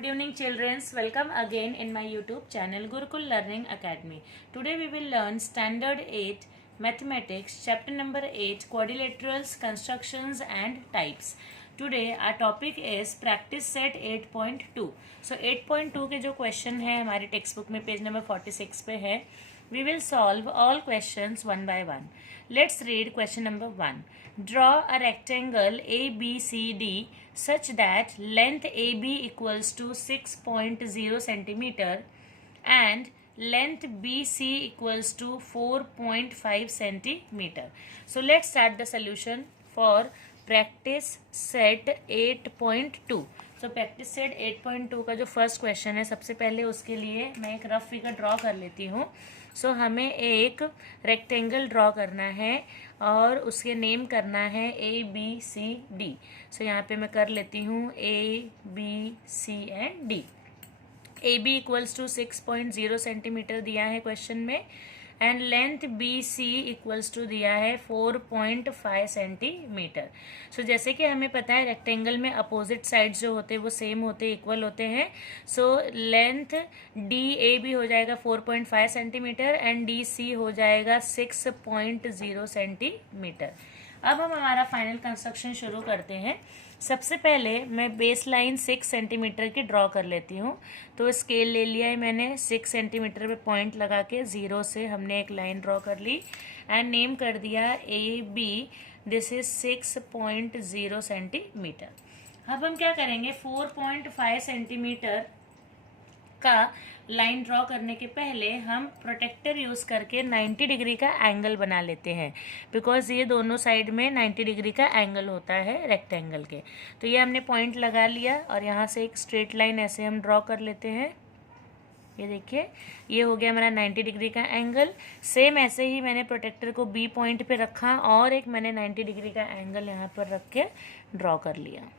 Good evening children, welcome again in my YouTube channel Gurukul Learning Academy. Today we will learn Standard 8 Mathematics chapter number 8 Quadrilaterals, Constructions and Types. Today our topic is Practice Set 8.2. So 8.2 के जो question है हमारे text book में page number 46 पे है. We will solve all questions one by one. Let's read question number 1. Draw a rectangle ABCD such that length AB equals to 6.0 centimeter and length BC equals to 4.5 centimeter. So let's start the solution for practice set 8.2. So practice set 8.2 का जो first question है सबसे पहले उसके लिए मैं एक rough figure draw कर लेती हूँ. सो हमें एक रेक्टेंगल ड्रॉ करना है और उसके नेम करना है ए बी सी डी. सो यहाँ पे मैं कर लेती हूँ A B C and D. A B equals to 6.0 centimetre दिया है क्वेश्चन में and length B C equals to दिया है 4.5 सेंटीमीटर. सो जैसे कि हमें पता है रेक्टेंगल में अपोजिट साइड्स जो होते हैं वो सेम होते हैं, इक्वल होते हैं. So length D A B हो जाएगा 4.5 सेंटीमीटर एंड डी सी हो जाएगा 6.0 सेंटीमीटर. अब हम हमारा फाइनल कंस्ट्रक्शन शुरू करते हैं. सबसे पहले मैं बेस लाइन 6 सेंटीमीटर की ड्रॉ कर लेती हूँ. तो स्केल ले लिया है मैंने, 6 सेंटीमीटर पे पॉइंट लगा के 0 से हमने एक लाइन ड्रॉ कर ली एंड नेम कर दिया A B. This is 6.0 centimetre. अब हम क्या करेंगे, 4.5 सेंटीमीटर का लाइन ड्रॉ करने के पहले हम प्रोटेक्टर यूज करके 90 डिग्री का एंगल बना लेते हैं, बिकॉज ये दोनों साइड में 90 डिग्री का एंगल होता है रेक्टेंगल के. तो ये हमने पॉइंट लगा लिया और यहाँ से एक स्ट्रेट लाइन ऐसे हम ड्रॉ कर लेते हैं. ये देखिए ये हो गया मेरा 90 डिग्री का एंगल. सेम ऐसे ही मैंने प्रोटेक्टर को बी पॉइंट पे रखा और एक मैंने 90 डिग्री का एंगल यहाँ पर रख के ड्रॉ कर लिया.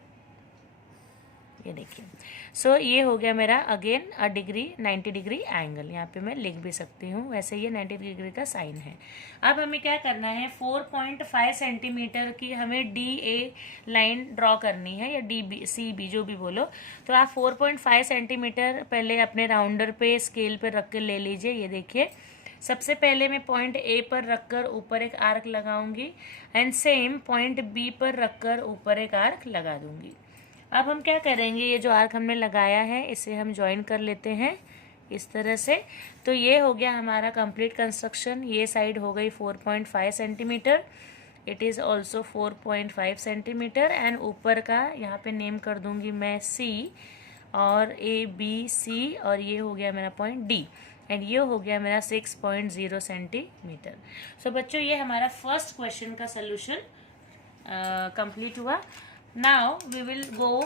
ये देखिए. सो ये हो गया मेरा again a degree 90 degree angle. यहाँ पे मैं लिख भी सकती हूँ, वैसे ये 90 डिग्री का साइन है. अब हमें क्या करना है, 4.5 सेंटीमीटर की हमें डी ए लाइन ड्रॉ करनी है या डी बी सी बी जो भी बोलो. तो आप 4.5 सेंटीमीटर पहले अपने राउंडर पे स्केल पे रख के ले लीजिए. ये देखिए सबसे पहले मैं पॉइंट ए पर रखकर ऊपर एक आर्क लगाऊंगी एंड सेम पॉइंट बी पर रखकर ऊपर एक आर्क लगा दूंगी. अब हम क्या करेंगे, ये जो आर्क हमने लगाया है इसे हम ज्वाइन कर लेते हैं इस तरह से. तो ये हो गया हमारा कंप्लीट कंस्ट्रक्शन. ये साइड हो गई 4.5 centimetre, it is also 4.5 centimetre and ऊपर का यहाँ पे नेम कर दूंगी मैं सी और ए बी सी और ये हो गया मेरा पॉइंट डी एंड ये हो गया मेरा 6.0 सेंटीमीटर. सो बच्चों ये हमारा फर्स्ट क्वेश्चन का सोल्यूशन कंप्लीट हुआ. Now we will go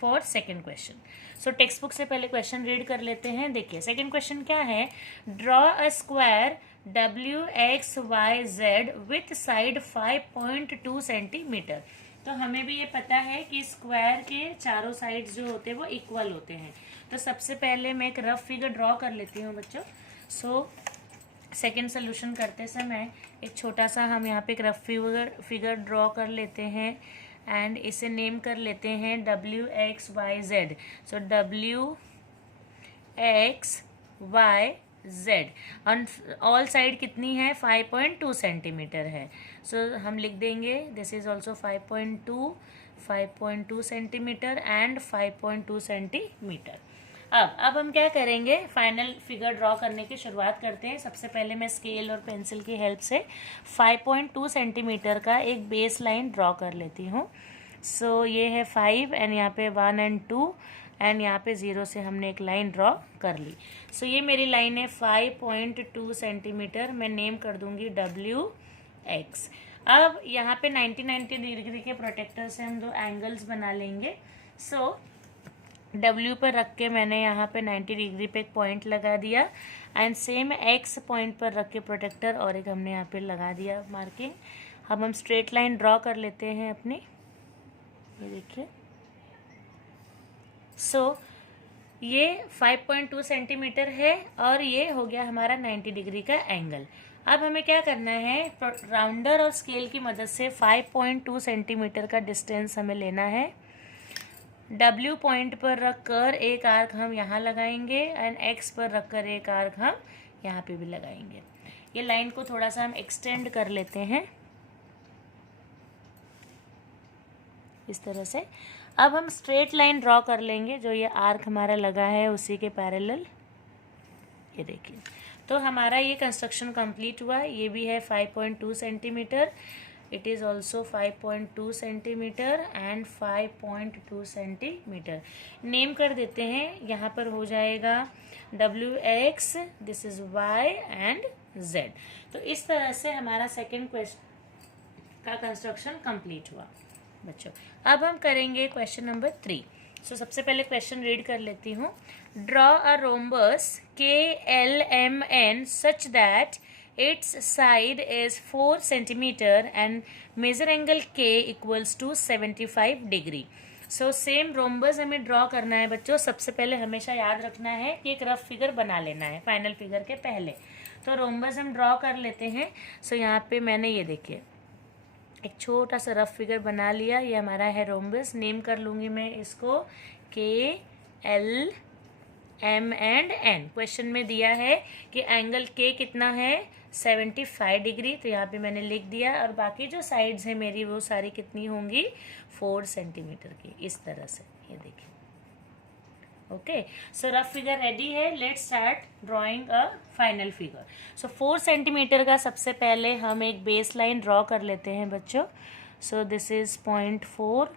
for second question. So textbook से पहले क्वेश्चन रीड कर लेते हैं. देखिए सेकेंड क्वेश्चन क्या है, draw a square W X Y Z with side 5.2 centimetre. तो हमें भी ये पता है कि स्क्वायर के चारों साइड्स जो होते हैं वो इक्वल होते हैं. तो सबसे पहले मैं एक रफ फिगर ड्रॉ कर लेती हूँ बच्चों. सो सेकेंड सोल्यूशन करते समय एक छोटा सा हम यहाँ पे एक रफ फिगर ड्रॉ कर लेते हैं एंड इसे नेम कर लेते हैं W X Y Z. So W X Y Z on all side कितनी है, 5.2 सेंटीमीटर है. सो हम लिख देंगे this is also 5.2 centimetre and 5.2 centimetre. अब हम क्या करेंगे, फाइनल फिगर ड्रॉ करने की शुरुआत करते हैं. सबसे पहले मैं स्केल और पेंसिल की हेल्प से 5.2 सेंटीमीटर का एक बेस लाइन ड्रॉ कर लेती हूँ. सो ये है 5 एंड यहाँ पे 1 एंड 2 एंड यहाँ पे 0 से हमने एक लाइन ड्रॉ कर ली. सो ये मेरी लाइन है 5.2 सेंटीमीटर. मैं नेम कर दूंगी डब्ल्यू एक्स. अब यहाँ पे 90 डिग्री के प्रोटेक्टर से हम दो एंगल्स बना लेंगे. सो W पर रख के मैंने यहाँ पे 90 डिग्री पे एक पॉइंट लगा दिया एंड सेम X पॉइंट पर रख के प्रोटेक्टर और एक हमने यहाँ पे लगा दिया मार्किंग. अब हम स्ट्रेट लाइन ड्रॉ कर लेते हैं अपनी. ये देखिए. सो ये 5.2 सेंटीमीटर है और ये हो गया हमारा 90 डिग्री का एंगल. अब हमें क्या करना है, राउंडर और स्केल की मदद से 5.2 सेंटीमीटर का डिस्टेंस हमें लेना है W पॉइंट पर रखकर एक आर्क हम यहाँ लगाएंगे एंड X पर रखकर एक आर्क हम यहाँ पे भी लगाएंगे। ये लाइन को थोड़ा सा हम एक्सटेंड कर लेते हैं इस तरह से। अब हम स्ट्रेट लाइन ड्रॉ कर लेंगे जो ये आर्क हमारा लगा है उसी के पैरेलल। ये देखिए, तो हमारा ये कंस्ट्रक्शन कंप्लीट हुआ। ये भी है 5.2 centimetre, it is also 5.2 centimetre and 5.2 centimetre. Name कर देते हैं, यहाँ पर हो जाएगा WX, this is Y and Z। तो इस तरह से हमारा सेकेंड क्वेश्चन का कंस्ट्रक्शन कंप्लीट हुआ बच्चों। अब हम करेंगे क्वेश्चन नंबर 3। सो सबसे पहले क्वेश्चन रीड कर लेती हूँ। Draw a rhombus KLMN such that its side is 4 centimeter and measure angle K equals to 75 degree। So same rhombus हमें ड्रॉ करना है बच्चों। सबसे पहले हमेशा याद रखना है कि एक रफ फिगर बना लेना है फाइनल फिगर के पहले। तो रोम्बस हम ड्रॉ कर लेते हैं। सो यहाँ पे मैंने ये देखिए एक छोटा सा रफ फिगर बना लिया। ये हमारा है रोम्बस। नेम कर लूँगी मैं इसको KL M and N। Question में दिया है कि एंगल K कितना है 75 डिग्री, तो यहाँ पे मैंने लिख दिया। और बाकी जो साइड्स हैं मेरी वो सारी कितनी होंगी 4 सेंटीमीटर की, इस तरह से। ये देखिए, okay. So rough figure ready है। Let's start drawing a final figure. So 4 centimetre का सबसे पहले हम एक बेस लाइन ड्रॉ कर लेते हैं बच्चों। सो दिस इज 0.4,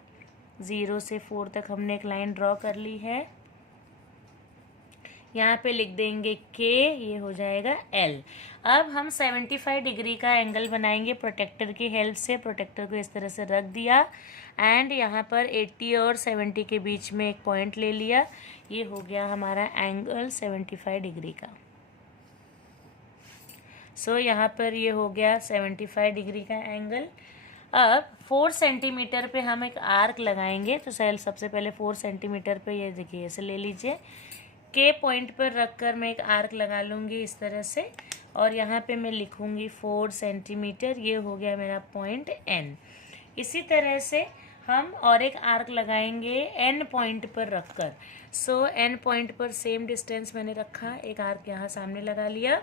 0 से 4 तक हमने एक लाइन ड्रॉ कर ली है। यहाँ पे लिख देंगे K, ये हो जाएगा L। अब हम 75 डिग्री का एंगल बनाएंगे प्रोटेक्टर की हेल्प से। प्रोटेक्टर को इस तरह से रख दिया एंड यहाँ पर 80 और 70 के बीच में एक पॉइंट ले लिया। ये हो गया हमारा एंगल 75 डिग्री का। सो यहाँ पर ये हो गया 75 डिग्री का एंगल। अब 4 सेंटीमीटर पे हम एक आर्क लगाएंगे। तो सबसे पहले 4 सेंटीमीटर पे ये देखिए ऐसे ले लीजिए। K पॉइंट पर रखकर मैं एक आर्क लगा लूँगी इस तरह से, और यहाँ पे मैं लिखूँगी 4 सेंटीमीटर। ये हो गया मेरा पॉइंट N। इसी तरह से हम और एक आर्क लगाएंगे N पॉइंट पर रखकर। सो N पॉइंट पर सेम डिस्टेंस मैंने रखा, एक आर्क यहाँ सामने लगा लिया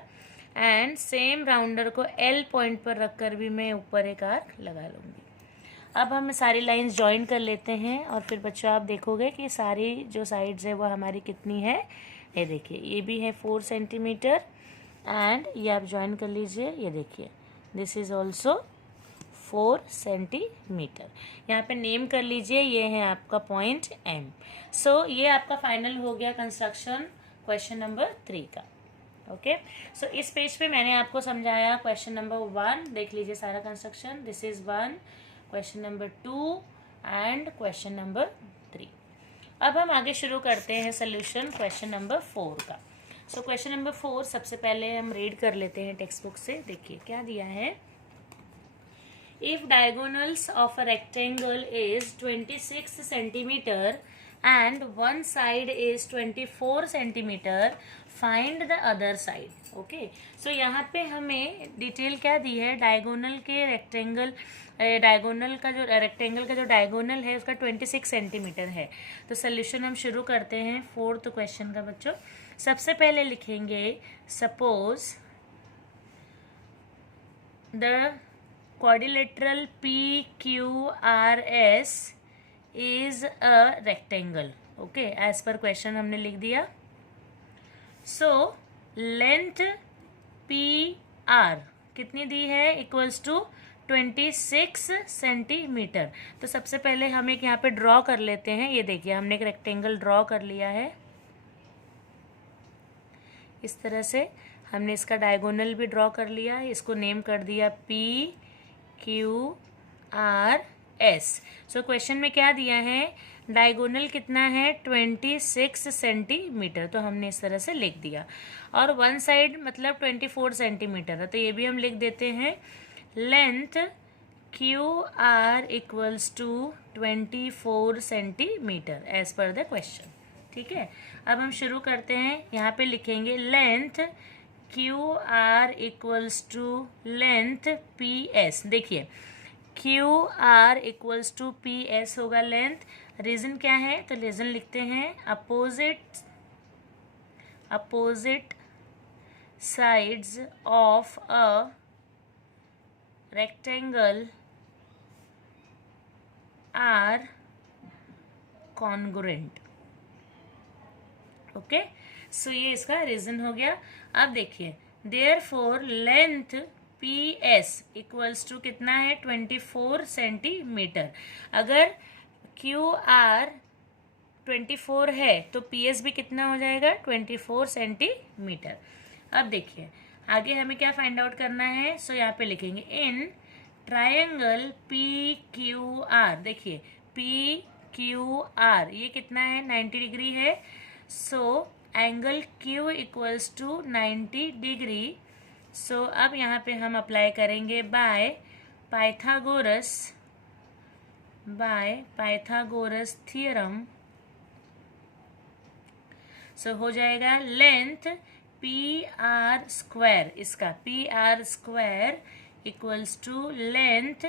एंड सेम राउंडर को L पॉइंट पर रखकर भी मैं ऊपर एक आर्क लगा लूँगी। अब हम सारी लाइंस ज्वाइन कर लेते हैं और फिर बच्चों आप देखोगे कि सारी जो साइड्स है वो हमारी कितनी है। ये देखिए, ये भी है 4 सेंटीमीटर एंड ये आप ज्वाइन कर लीजिए। ये देखिए, दिस इज़ ऑल्सो 4 सेंटीमीटर। यहाँ पे नेम कर लीजिए, ये है आपका पॉइंट M। सो ये आपका फाइनल हो गया कंस्ट्रक्शन क्वेश्चन नंबर 3 का। ओके, सो इस पेज पे मैंने आपको समझाया क्वेश्चन नंबर 1। देख लीजिए सारा construction. This is 1, question number 2 and question number 3। अब हम आगे शुरू करते हैं सोल्यूशन क्वेश्चन नंबर 4 का। सो क्वेश्चन नंबर 4 सबसे पहले हम रीड कर लेते हैं टेक्स्ट बुक से। देखिए क्या दिया है। If diagonals of a rectangle is 26 centimetre and one side is 24 centimetre, find the other side. Okay, so यहाँ पे हमें डिटेल क्या दी है। डायगोनल के रेक्टेंगल का जो डायगोनल है उसका 26 सेंटीमीटर है। तो सोल्यूशन हम शुरू करते हैं 4th क्वेश्चन का बच्चों। सबसे पहले लिखेंगे suppose the quadrilateral PQRS is a rectangle. Okay, as per question हमने लिख दिया। सो लेंथ PR कितनी दी है, इक्वल्स टू 26 सेंटीमीटर। तो सबसे पहले हम एक यहाँ पे ड्रॉ कर लेते हैं। ये देखिए, हमने एक रेक्टेंगल ड्रॉ कर लिया है इस तरह से। हमने इसका डायगोनल भी ड्रॉ कर लिया, इसको नेम कर दिया PQRS। सो क्वेश्चन में क्या दिया है, डायगोनल कितना है 26 सेंटीमीटर, तो हमने इस तरह से लिख दिया। और वन साइड मतलब 24 सेंटीमीटर है, तो ये भी हम लिख देते हैं। Length QR equals to 24 centimetre as per the question. ठीक है, अब हम शुरू करते हैं। यहाँ पे लिखेंगे length QR equals to length PS। देखिए, QR इक्वल्स टू PS होगा लेंथ रीजन क्या है, तो रीजन लिखते हैं opposite sides of a rectangle are congruent. Okay, so ये इसका रीजन हो गया। अब देखिए, therefore length P S equals to कितना है, 24 सेंटीमीटर। अगर क्यू आर 24 है तो पी एस भी कितना हो जाएगा, 24 सेंटीमीटर। अब देखिए आगे हमें क्या फाइंड आउट करना है, सो यहाँ पे लिखेंगे in triangle P Q R. देखिए पी क्यू आर ये कितना है, 90 डिग्री है। So angle Q equals to 90 degree. So अब यहाँ पे हम अप्लाई करेंगे बाय पाइथागोरस थियरम। सो हो जाएगा लेंथ पी आर स्क्वायर, इसका P R square equals to length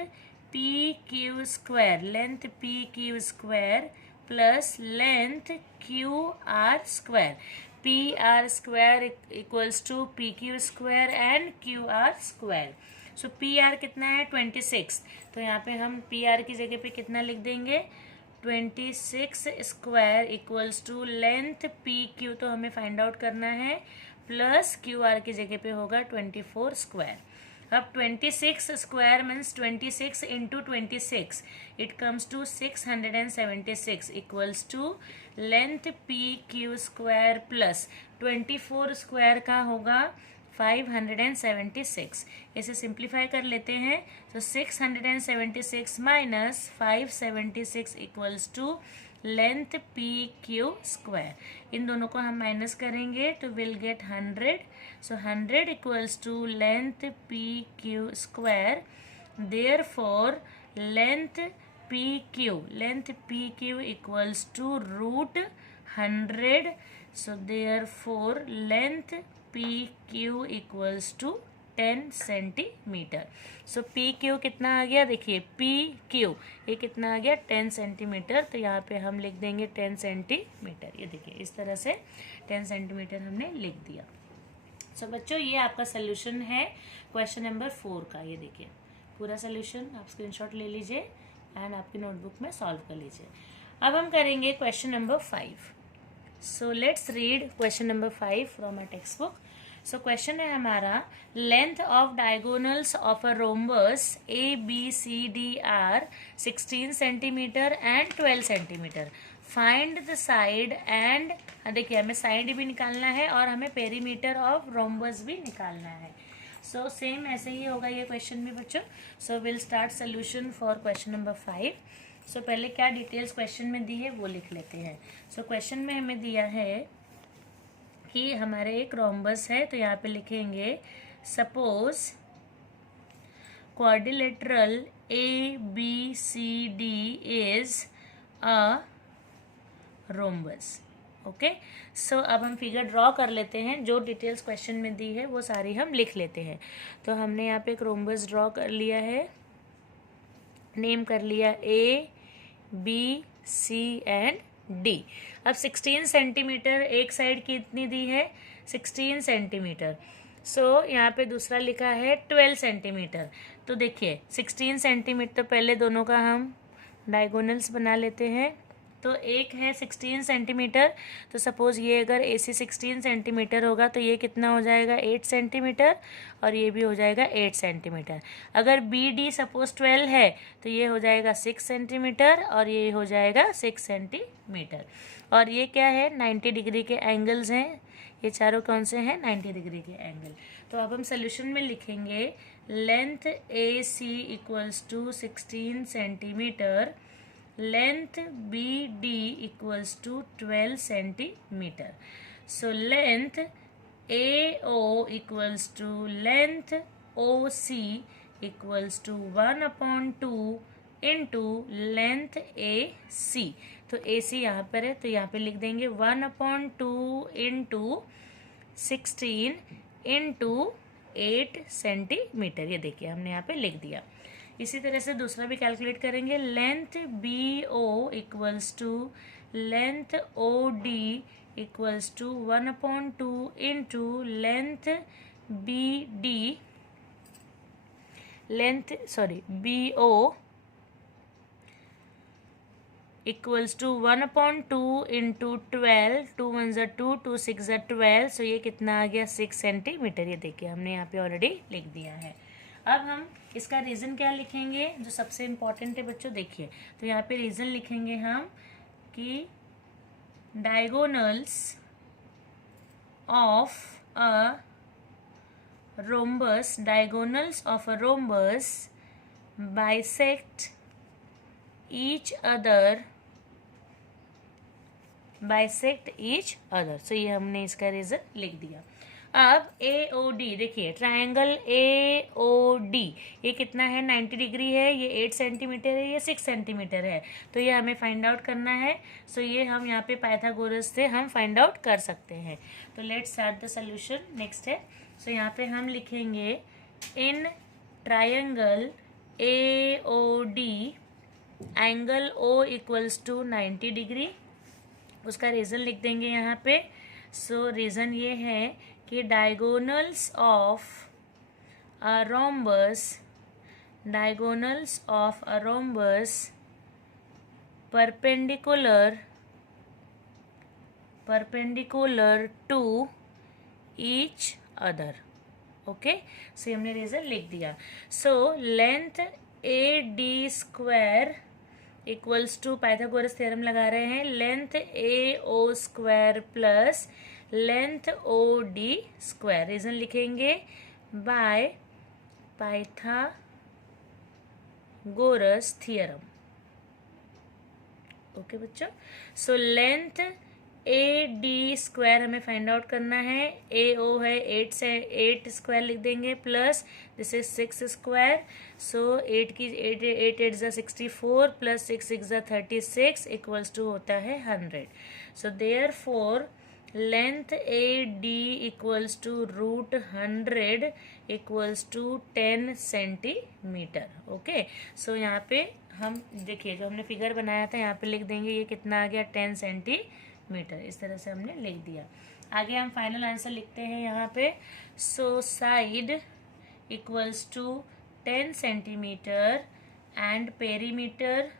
P Q square, length P Q square plus length Q R square. P R square equals to P Q square and Q R square. So P R कितना है, 26। तो यहाँ पे हम P R की जगह पे कितना लिख देंगे, 26 square equals to length P Q तो हमें फाइंड आउट करना है, प्लस क्यू आर की जगह पे होगा 24 स्क्वायर। अब 26 square means 26 into 26, it comes to 676 equals to length P Q square plus 24 square का होगा 576। इसे सिंप्लीफाई कर लेते हैं, तो 676 minus 576 equals to length P Q square. इन दोनों को हम माइनस करेंगे तो will get 100। So 100 equals to length P Q square. Therefore length P Q equals to root 100। So therefore length P Q equals to 10 centimetre. So P Q कितना आ गया, देखिए पी क्यू ये कितना आ गया, 10 सेंटीमीटर। तो यहाँ पे हम लिख देंगे 10 सेंटीमीटर। ये देखिए इस तरह से 10 सेंटीमीटर हमने लिख दिया। सो बच्चों ये आपका सोल्यूशन है क्वेश्चन नंबर 4 का। ये देखिए पूरा सोल्यूशन आप स्क्रीनशॉट ले लीजिए एंड आपकी नोटबुक में सॉल्व कर लीजिए। अब हम करेंगे question number 5। So let's read question number 5 from my textbook. So question है हमारा, length of diagonals of a rhombus A B C D are 16 centimetre and 12 centimetre. Find the side and, देखिए हमें side भी निकालना है और हमें perimeter of rhombus भी निकालना है। सो सेम ऐसे ही होगा ये क्वेश्चन भी बच्चों। So will start solution for question number 5। सो पहले क्या डिटेल्स क्वेश्चन में दी है वो लिख लेते हैं। सो क्वेश्चन में हमें दिया है कि हमारे एक रोम्बस है, तो यहाँ पे लिखेंगे suppose quadrilateral A B C D is a rhombus. Okay, so अब हम फिगर ड्रॉ कर लेते हैं। जो डिटेल्स क्वेश्चन में दी है वो सारी हम लिख लेते हैं। तो हमने यहाँ पे एक रोम्बस ड्रॉ कर लिया है, नेम कर लिया A B C and D. अब 16 सेंटीमीटर एक साइड की इतनी दी है, 16 सेंटीमीटर। सो यहाँ पे दूसरा लिखा है 12 सेंटीमीटर। तो देखिए 16 सेंटीमीटर, पहले दोनों का हम डायगोनल्स बना लेते हैं। तो एक है 16 सेंटीमीटर, तो सपोज़ ये अगर AC 16 सेंटीमीटर होगा तो ये कितना हो जाएगा, 8 सेंटीमीटर, और ये भी हो जाएगा 8 सेंटीमीटर। अगर BD सपोज 12 है तो ये हो जाएगा 6 सेंटीमीटर और ये हो जाएगा 6 सेंटीमीटर। और ये क्या है, 90 डिग्री के एंगल्स हैं। ये चारों कौन से हैं, 90 डिग्री के एंगल। तो अब हम सोल्यूशन में लिखेंगे length AC equals to 16 centimetre, length BD equals to 12 centimetre. So length AO equals to length OC equals to 1/2 into length AC। तो AC यहाँ पर है तो यहाँ पे लिख देंगे 1/2 इंटू 16 इंटू 8 सेंटीमीटर। ये देखिए हमने यहाँ पे लिख दिया। इसी तरह से दूसरा भी कैलकुलेट करेंगे. Length B O equals to length O D equals to 1/2 into length B D B O equals to 1/2 into 12. 2 1 ज़ा 2, 2 6 ज़ा 12. सो ये कितना आ गया 6 सेंटीमीटर. ये देखिए हमने यहाँ पे ऑलरेडी लिख दिया है. अब हम इसका रीज़न क्या लिखेंगे जो सबसे इम्पॉर्टेंट है बच्चों. देखिए तो यहाँ पे रीज़न लिखेंगे हम कि diagonals of a rhombus bisect each other. So ये हमने इसका रीजन लिख दिया. अब ए ओ डी देखिए ट्रायंगल ए ओ डी ये कितना है 90 डिग्री है. ये 8 सेंटीमीटर है, ये 6 सेंटीमीटर है. तो ये हमें फाइंड आउट करना है. सो ये हम यहाँ पे पाइथागोरस से हम फाइंड आउट कर सकते हैं. तो let's start the solution. Next है सो यहाँ पे हम लिखेंगे in triangle A O D angle O equals to 90 degree. उसका रीज़न लिख देंगे यहाँ पे. सो रीज़न ये है कि diagonals of a rhombus perpendicular to each other. Okay so हमने रीज़न लिख दिया. So length A D square equals to Pythagoras theorem लगा रहे हैं. Length A O square plus length O D square. Reason लिखेंगे बाय पाइथागोरस थ्योरम. ओके बच्चों. सो length A D square हमें find out करना है. ए ओ है 8 से 8 स्क्वायर लिख देंगे प्लस दिस इज 6 स्क्वायर. सो 8 की 8 8 ज़ा 64 प्लस 6 6 ज़ा 36 इक्वल्स टू होता है 100. So therefore length A D equals to root 100 equals to 10 centimetre. Okay so यहाँ पे हम देखिए जो हमने फिगर बनाया था यहाँ पे लिख देंगे ये कितना आ गया 10 सेंटीमीटर. इस तरह से हमने लिख दिया. आगे हम फाइनल आंसर लिखते हैं यहाँ पे. So side equals to 10 centimetre and perimeter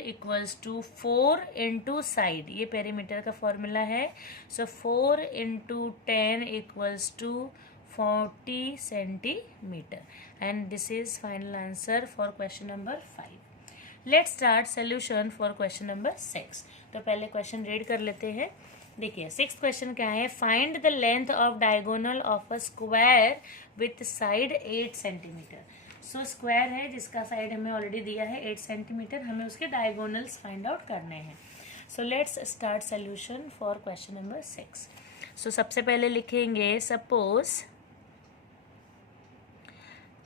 equals to 4 into side. ये पेरीमीटर का फॉर्मूला है. So 4 into 10 equals to 40 centimetre. And this is final answer for question number 5. Let's start solution for question number 6. तो पहले question read कर लेते हैं. देखिए 6th question क्या है. Find the length of diagonal of a square with side 8 centimetre. So square है जिसका साइड हमें ऑलरेडी दिया है 8 सेंटीमीटर. हमें उसके डायगोनल्स फाइंड आउट करने हैं. So let's start solution for question number 6. सो सबसे पहले लिखेंगे suppose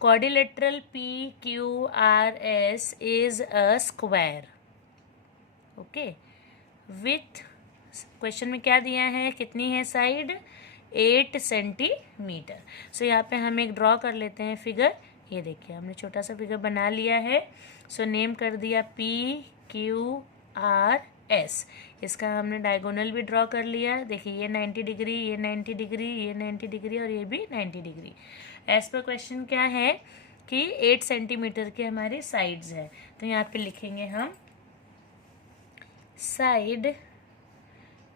quadrilateral PQRS is a square. Okay with question में क्या दिया है कितनी है साइड 8 सेंटीमीटर. सो यहाँ पे हम एक ड्रॉ कर लेते हैं फिगर. ये देखिए हमने छोटा सा फिगर बना लिया है. सो नेम कर दिया PQRS. इसका हमने डायगोनल भी ड्रॉ कर लिया. देखिए ये 90 डिग्री, ये 90 डिग्री, ये 90 डिग्री और ये भी 90 डिग्री. एज पर क्वेश्चन क्या है कि 8 सेंटीमीटर की हमारी साइड्स है. तो यहाँ पे लिखेंगे हम side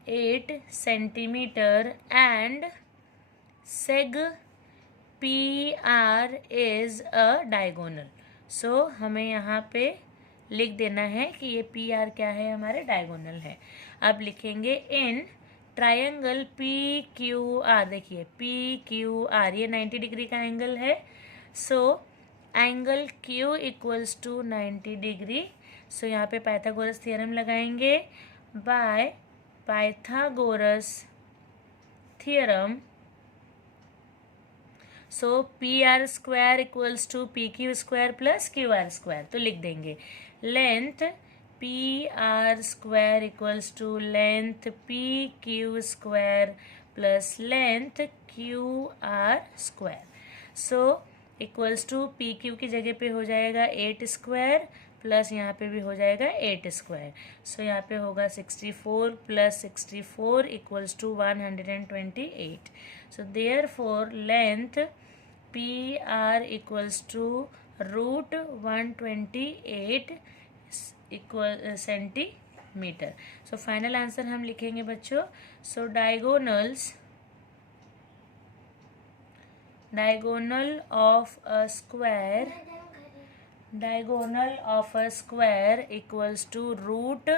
8 centimetre and seg PR is a diagonal. So हमें यहाँ पे लिख देना है कि ये PR क्या है हमारे डायगोनल है. अब लिखेंगे इन ट्रायंगल PQR. देखिए PQR ये 90 डिग्री का एंगल है. So angle Q equals to 90 degree. So यहाँ पे पाइथागोरस थ्योरम लगाएंगे. By Pythagoras theorem so PR square equals to PQ square plus QR square. तो लिख देंगे length PR square equals to length PQ square plus length QR square. So equals to P Q की जगह पे हो जाएगा 8 square plus यहाँ पे भी हो जाएगा 8 स्क्वायर। सो यहाँ पे होगा 64 plus 64 equals to 128। So therefore length P R equals to root 128 equal centimetre. So final answer हम लिखेंगे बच्चों। So diagonal of a square equals to root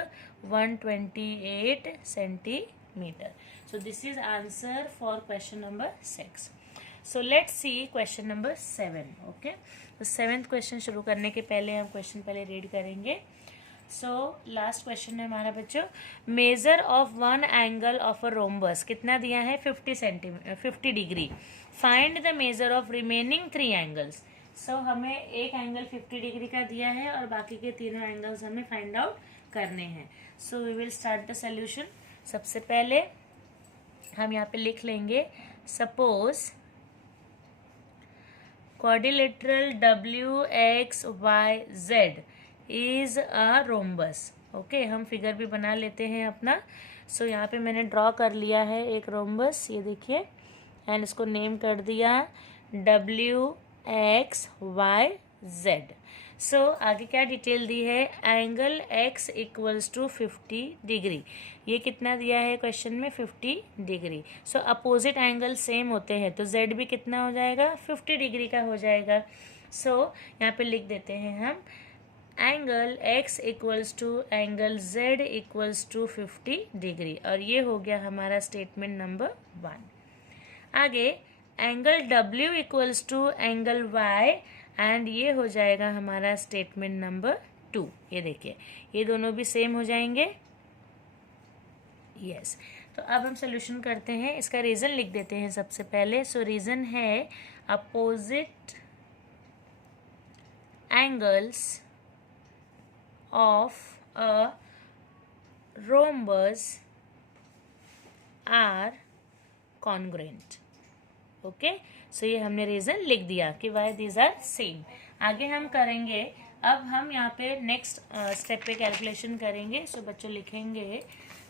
128 centimeter. So this is answer for question number 6. So let's see question number 7. Okay, तो 7th question शुरू करने के पहले हम question पहले रीड करेंगे। सो लास्ट क्वेश्चन है हमारा बच्चों, measure of one angle of a rhombus कितना दिया है 50 degree. Find the measure of remaining 3 angles. So हमें एक एंगल 50 डिग्री का दिया है और बाकी के तीनों एंगल्स हमें फाइंड आउट करने हैं। So we will start the solution. सबसे पहले हम यहाँ पे लिख लेंगे, suppose quadrilateral WXYZ is a rhombus. Okay, हम फिगर भी बना लेते हैं अपना। सो यहाँ पे मैंने ड्रॉ कर लिया है एक रोम्बस, ये देखिए, एंड इसको नेम कर दिया WXYZ। सो आगे क्या डिटेल दी है, angle x equals to 50 degree. ये कितना दिया है क्वेश्चन में 50 degree. So opposite angle same होते हैं तो z भी कितना हो जाएगा 50 डिग्री का हो जाएगा। सो यहाँ पे लिख देते हैं हम angle x equals to angle z equals to 50 degree, और ये हो गया हमारा स्टेटमेंट नंबर 1। आगे angle w equals to angle y, and ये हो जाएगा हमारा स्टेटमेंट नंबर 2। ये देखिए, ये दोनों भी सेम हो जाएंगे। यस, तो अब हम सोल्यूशन करते हैं। इसका रीज़न लिख देते हैं सबसे पहले। सो रीज़न है opposite angles of a rhombus are congruent. Okay, so ये हमने रीज़न लिख दिया कि वाई दीज आर सेम। आगे हम करेंगे, अब हम यहाँ पे नेक्स्ट स्टेप पे कैलकुलेशन करेंगे। सो बच्चों लिखेंगे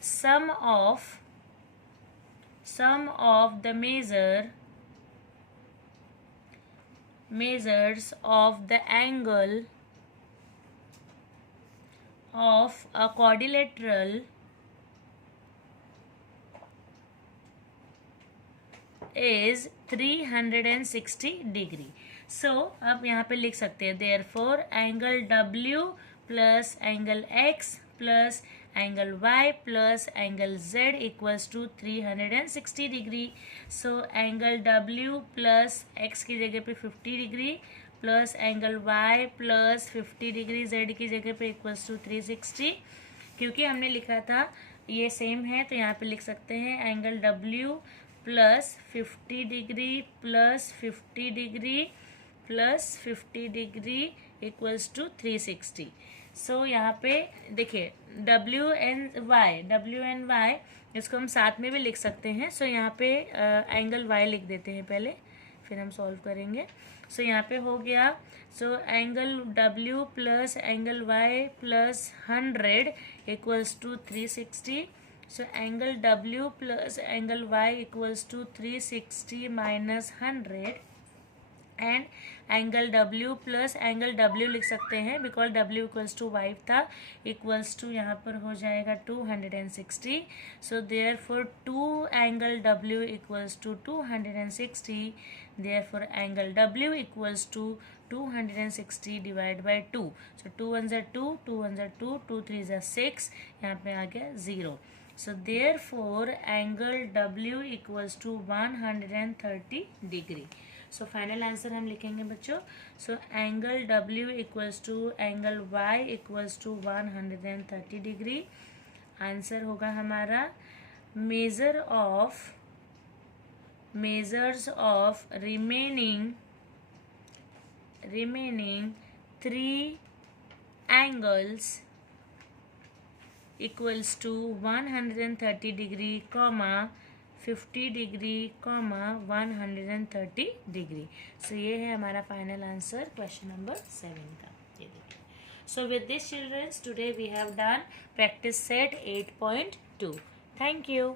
sum of the measures of the angle of a quadrilateral is 360 degree. So अब यहाँ पे लिख सकते हैं therefore angle W plus angle X plus angle Y plus angle Z equals to 360 degree. So angle W plus X की जगह पे 50 degree plus angle y plus 50 degree z की जगह पे इक्वल्स टू 360। क्योंकि हमने लिखा था ये सेम है तो यहाँ पे लिख सकते हैं angle w plus 50 degree plus 50 degree plus 50 degree equals to 360। So यहाँ पे देखिए w एंड y इसको हम साथ में भी लिख सकते हैं। सो यहाँ पे एंगल y लिख देते हैं पहले, फिर हम सॉल्व करेंगे। सो यहाँ पे हो गया, so angle W plus angle Y plus 100 equals to 360। So angle W plus angle Y equals to 360 minus 100, and angle W plus angle W लिख सकते हैं बिकॉज W इक्वल्स टू 5 था, इक्वल्स टू यहाँ पर हो जाएगा 260। So therefore 2 angle W equals to 260, therefore angle W equals to 260 divide by 2। So 2 1 ज़ा 2, 2 1 ज़ा 2, 2 3 ज़ा 6, यहाँ पे आ गया 0। So therefore angle W equals to 130 degree. So final answer हम लिखेंगे बच्चों। So angle W equals to angle Y equals to 130 degree. Answer होगा हमारा measures of remaining 3 angles equals to 130 degree, 50 degree comma 130 degree. So ये है हमारा final answer question number 7 का। ये देखिए। So with this childrens today we have done practice set 8.2। Thank you.